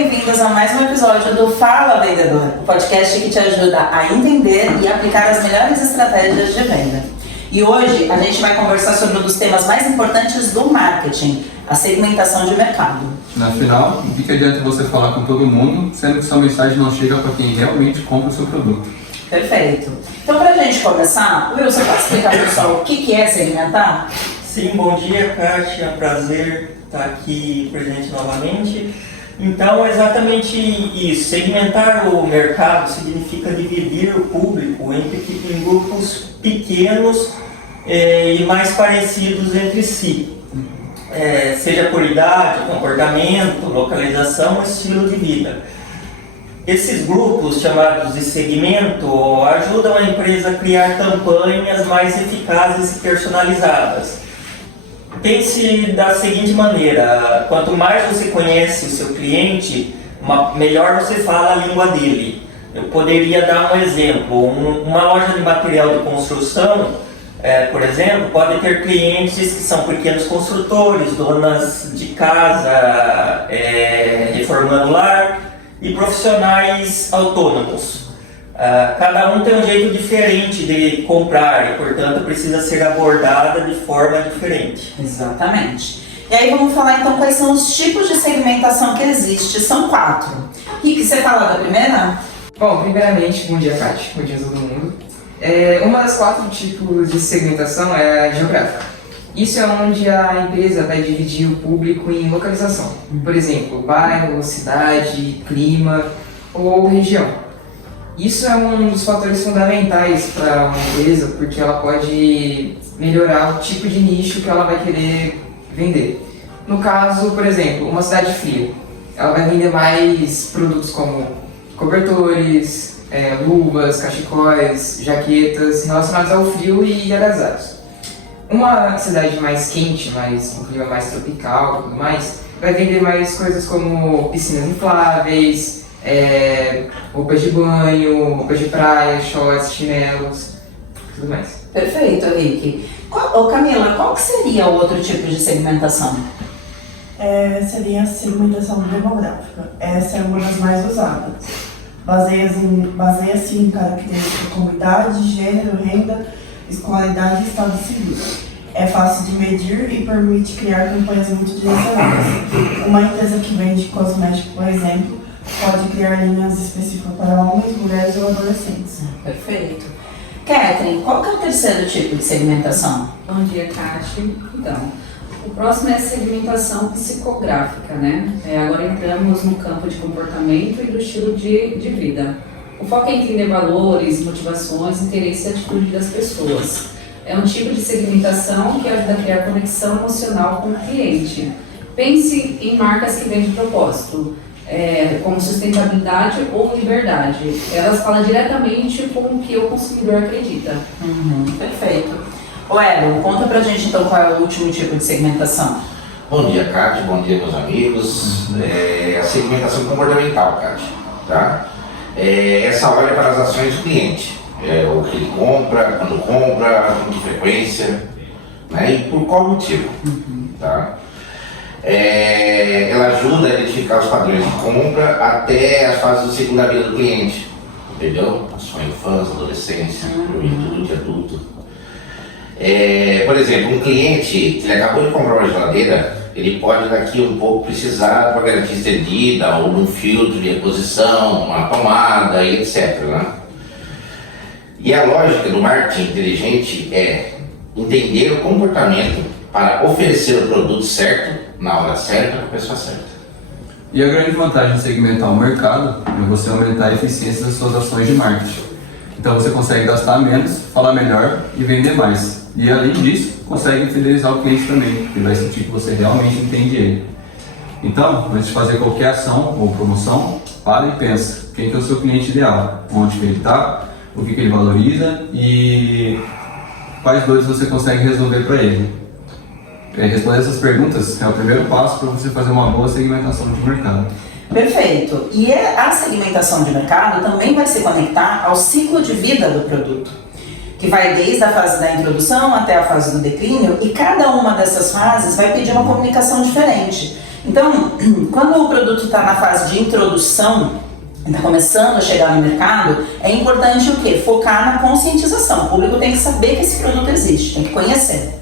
bem-vindos a mais um episódio do Fala Vendedor, o podcast que te ajuda a entender e aplicar as melhores estratégias de venda. E hoje a gente vai conversar sobre um dos temas mais importantes do marketing, a segmentação de mercado. Afinal, o que adianta você falar com todo mundo, sendo que sua mensagem não chega para quem realmente compra o seu produto? Perfeito. Então, para a gente começar, Will, você pode explicar para o pessoal o que é segmentar? Sim, bom dia, Kátia. É um prazer estar aqui presente novamente. Então, é exatamente isso. Segmentar o mercado significa dividir o público em grupos pequenos e mais parecidos entre si. Seja por idade, comportamento, localização, estilo de vida. Esses grupos, chamados de segmento, ajudam a empresa a criar campanhas mais eficazes e personalizadas. Pense da seguinte maneira: quanto mais você conhece o seu cliente, melhor você fala a língua dele. Eu poderia dar um exemplo. Uma loja de material de construção, por exemplo, pode ter clientes que são pequenos construtores, donas de casa, reformando lar, e profissionais autônomos. Cada um tem um jeito diferente de comprar e, portanto, precisa ser abordada de forma diferente. Exatamente. E aí vamos falar então quais são os tipos de segmentação que existem. São 4. Rick, você fala da primeira? Bom, primeiramente, bom dia, Kátia. Bom dia a todo mundo. Uma das 4 tipos de segmentação é a geográfica. Isso é onde a empresa vai dividir o público em localização. Por exemplo, bairro, cidade, clima ou região. Isso é um dos fatores fundamentais para uma empresa, porque ela pode melhorar o tipo de nicho que ela vai querer vender. No caso, por exemplo, uma cidade fria, ela vai vender mais produtos como cobertores, luvas, cachecóis, jaquetas relacionados ao frio e agasalhos. Uma cidade mais quente, um clima mais tropical e tudo mais, vai vender mais coisas como piscinas infláveis, roupas de banho, roupas de praia, shorts, chinelos, tudo mais. Perfeito, Rick. Camila, qual que seria o outro tipo de segmentação? Seria a segmentação demográfica. Essa é uma das mais usadas. Baseia-se em características como idade, gênero, renda, escolaridade e estado civil. É fácil de medir e permite criar campanhas muito direcionadas. Uma empresa que vende cosméticos, por exemplo, pode criar linhas específicas para homens, mulheres ou adolescentes. Perfeito. Catherine, qual que é o terceiro tipo de segmentação? Bom dia, Kátia. Então, o próximo é a segmentação psicográfica, né? Agora entramos no campo de comportamento e do estilo de vida. O foco é entender valores, motivações, interesse e atitude das pessoas. É um tipo de segmentação que ajuda a criar conexão emocional com o cliente. Pense em marcas que vendem propósito, como sustentabilidade ou liberdade. Elas falam diretamente com o que o consumidor acredita. Perfeito. Elo, conta pra gente então qual é o último tipo de segmentação. Bom dia, Kátia. Bom dia, meus amigos. A segmentação comportamental, Kátia. Tá? Essa olha para as ações do cliente. O que ele compra, quando compra, com que frequência, né? E por qual motivo. Tá? Ela ajuda a identificar os padrões de compra até as fases da segunda vida do cliente, entendeu? A sua infância, adolescência, juventude, adulto. Por exemplo, um cliente que acabou de comprar uma geladeira, ele pode daqui um pouco precisar de uma garantia estendida ou um filtro de reposição, uma tomada e etc. Né? E a lógica do marketing inteligente é entender o comportamento para oferecer o produto certo, na hora certa, para a pessoa certa. E a grande vantagem de segmentar o mercado é você aumentar a eficiência das suas ações de marketing. Então você consegue gastar menos, falar melhor e vender mais. E além disso, consegue fidelizar o cliente também, porque vai sentir que você realmente entende ele. Então, antes de fazer qualquer ação ou promoção, para e pensa quem que é o seu cliente ideal, onde ele está, o que ele valoriza e quais dores você consegue resolver para ele. Responder essas perguntas é o primeiro passo para você fazer uma boa segmentação de mercado. Perfeito. E a segmentação de mercado também vai se conectar ao ciclo de vida do produto, que vai desde a fase da introdução até a fase do declínio, e cada uma dessas fases vai pedir uma comunicação diferente. Então, quando o produto está na fase de introdução, está começando a chegar no mercado, é importante o quê? Focar na conscientização. O público tem que saber que esse produto existe, tem que conhecer.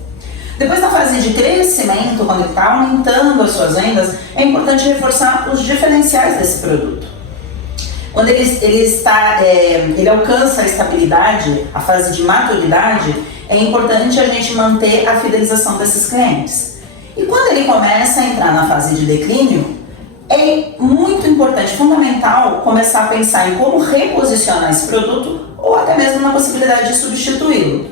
Depois, na fase de crescimento, quando ele está aumentando as suas vendas, é importante reforçar os diferenciais desse produto. Quando ele alcança a estabilidade, a fase de maturidade, é importante a gente manter a fidelização desses clientes. E quando ele começa a entrar na fase de declínio, é muito importante, fundamental, começar a pensar em como reposicionar esse produto ou até mesmo na possibilidade de substituí-lo.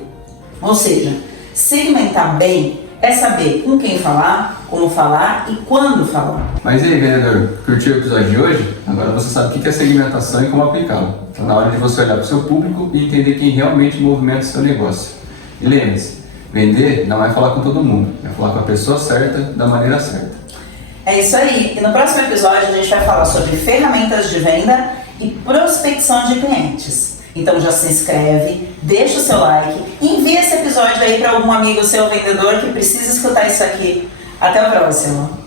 Ou seja, segmentar bem é saber com quem falar, como falar e quando falar. Mas e aí, vendedor, curtiu o episódio de hoje? Agora você sabe o que é segmentação e como aplicá-la. Está na hora de você olhar para o seu público e entender quem realmente movimenta o seu negócio. E lembre-se, vender não é falar com todo mundo, é falar com a pessoa certa, da maneira certa. É isso aí. E no próximo episódio a gente vai falar sobre ferramentas de venda e prospecção de clientes. Então já se inscreve, deixa o seu like e envia esse episódio aí para algum amigo seu vendedor que precisa escutar isso aqui. Até o próximo!